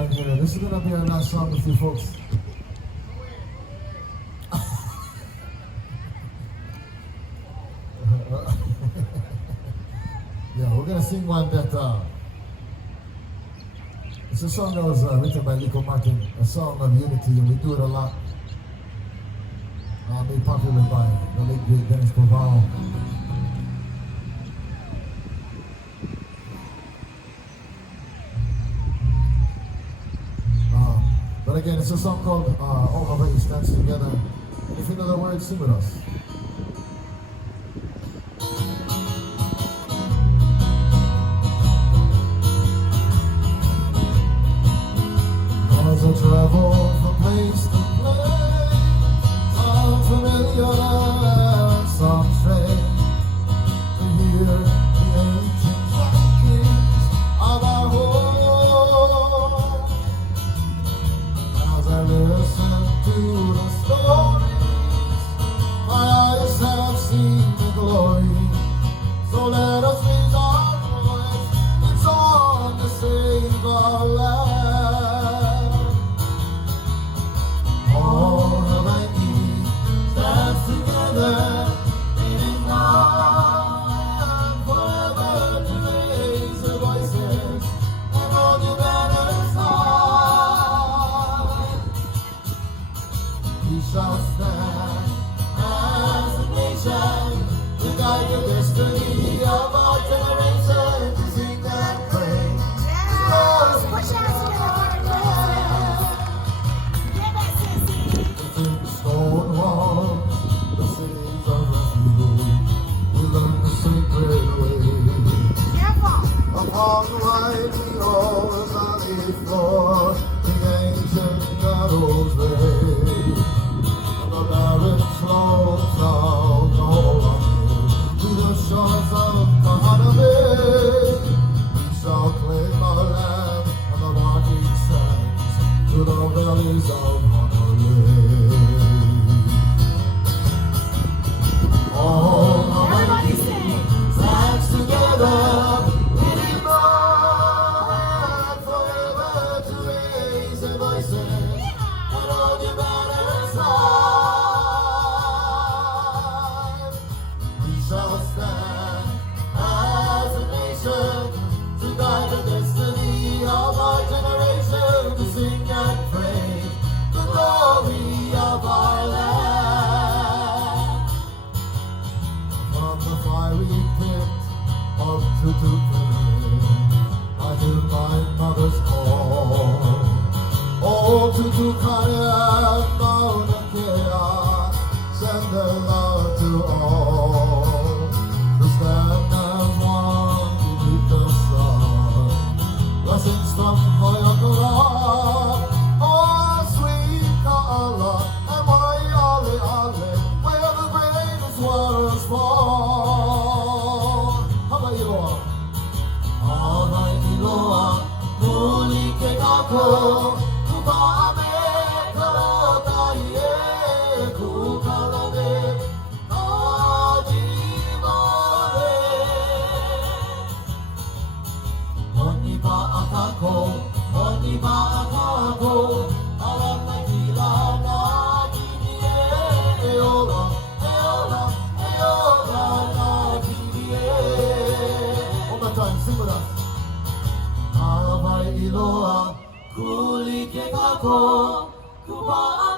right here. This is gonna be our last song with you folks. Yeah, we're gonna sing one that it's a song that was written by Liko Martin, a song of unity, and we do it a lot. Made popular by the late great Dennis Povall. But again, it's a song called All Hawaiʻi Stands Together. And if you know the words, sing with us. As I travel from place to place, some familiar and some strange, to hear the ancient takings of our home. As I listen to the stories, my eyes have seen the glory. So let us raise our voice in song to save our land. All Hawaiʻi stands together, it is now and forever to raise their voices and hold you banners high. We shall stand as a nation to guide the destiny of our generation, to sing and pray. Yes, push us Stone walls, the cities of refuge, we learn the sacred way. Upon the mighty valley floor, the ancient shadows lay. On the barren slopes of ʻOhana, to the shores of Kahana Bay, we shall claim our land on the rocky sands, to the valleys of Honolulu. All Hawaiʻi stands together, anymore and forever to raise their voices and hold your banners high. We shall stand as a nation to guide the destiny of our generation, to sing and praise the glory of our land. From the fiery pit of Tutukane, I hear my mother's call. Oh, Tutukane and Mauna Kea, send their love to all, to stand as one beneath the sun. Blessings from Hoiakura, oh, sweet Ka'ala, and Waiale Ale, where the greatest waters fall. Hawaiʻi loa. Hawaiʻi loa, muli ke kako, kupa'ame kalotai e kukalame, kajimole. Moni pa'akako, moni pa'akako, alana kilana kini e ola, na kini e. One more time, sing with us. Hawaiʻi loa, kuli ke kako, kupa'a